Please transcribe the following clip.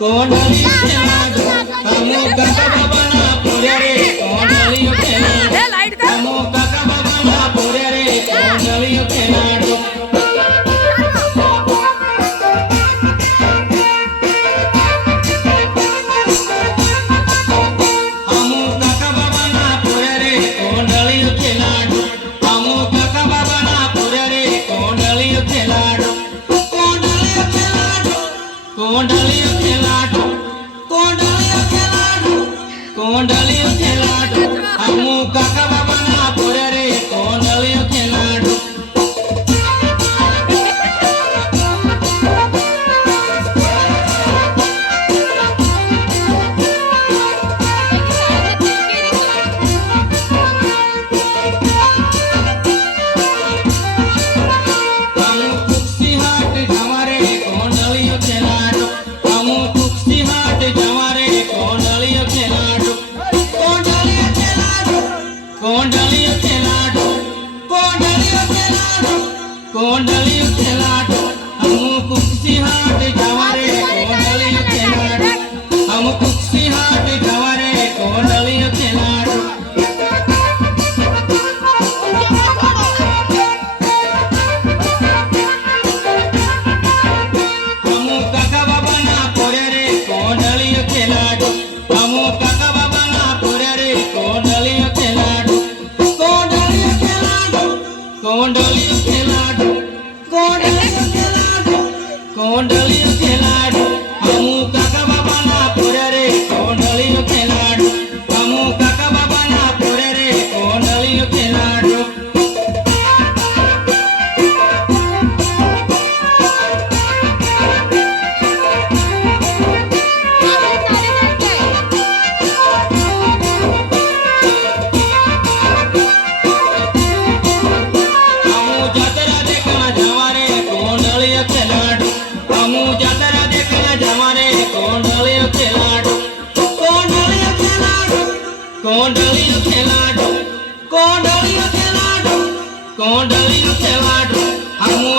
कोंडलियो खेलाडो हमू काका बाबा ना पोरे रे कोंडलियो खेलाडो हमू काका बाबा ना पोरे रे कोंडलियो खेलाडो हमू काका बाबा ना पोरे रे कोंडलियो खेलाडो हमू काका बाबा ना पोरे रे कोंडलियो खेलाडो कोंडलियो खेलाडो कोंडलियो खेलाडो कोंडलियो खेलाडो कोंडलियो खेलाडो हमू काका बाबा ना पोरे रे कोंडलियो खेलाडो हमू कुक्सी हाट जवारे कोंडलियो खेलाडो हमू कुक्सी हाट जवारे कोंडलियो खेलाडो कोंडलियो खेलाडो कोंडलियो खेलाडो कोंडलियो खेलाडो कोंडलियो खेलाडो हमू कुक्सी हाट जवारे कोंडलियो खेलाडो हमू कुक्सी हाट जवारे कोंडलियो खेलाडो हमू काका बाबा ना पोरे रे कोंडलियो खेलाडो हमू काका बाबा ना पोरे रे कोंडलियो खेलाडो कोंडलियो खेलाडो कोंडलियो खेलाडो कोंडलियो खेलाडो कोंडलियो खेलाडो हमू काका बाबा ना पोरे रे कोंडलियो खेलाडो हमू काका बाबा ना पोरे रे कोंडलियो खेलाडो हमू जातरा देखना जवारे कोंडलियो खेलाडो हमू जातरा देखना जवारे कोंडलियो खेलाडो कोंडलियो खेलाडो कोंडलियो खेलाडो कोंडलियो खेलाडो कोंडलियो खेलाडो हमू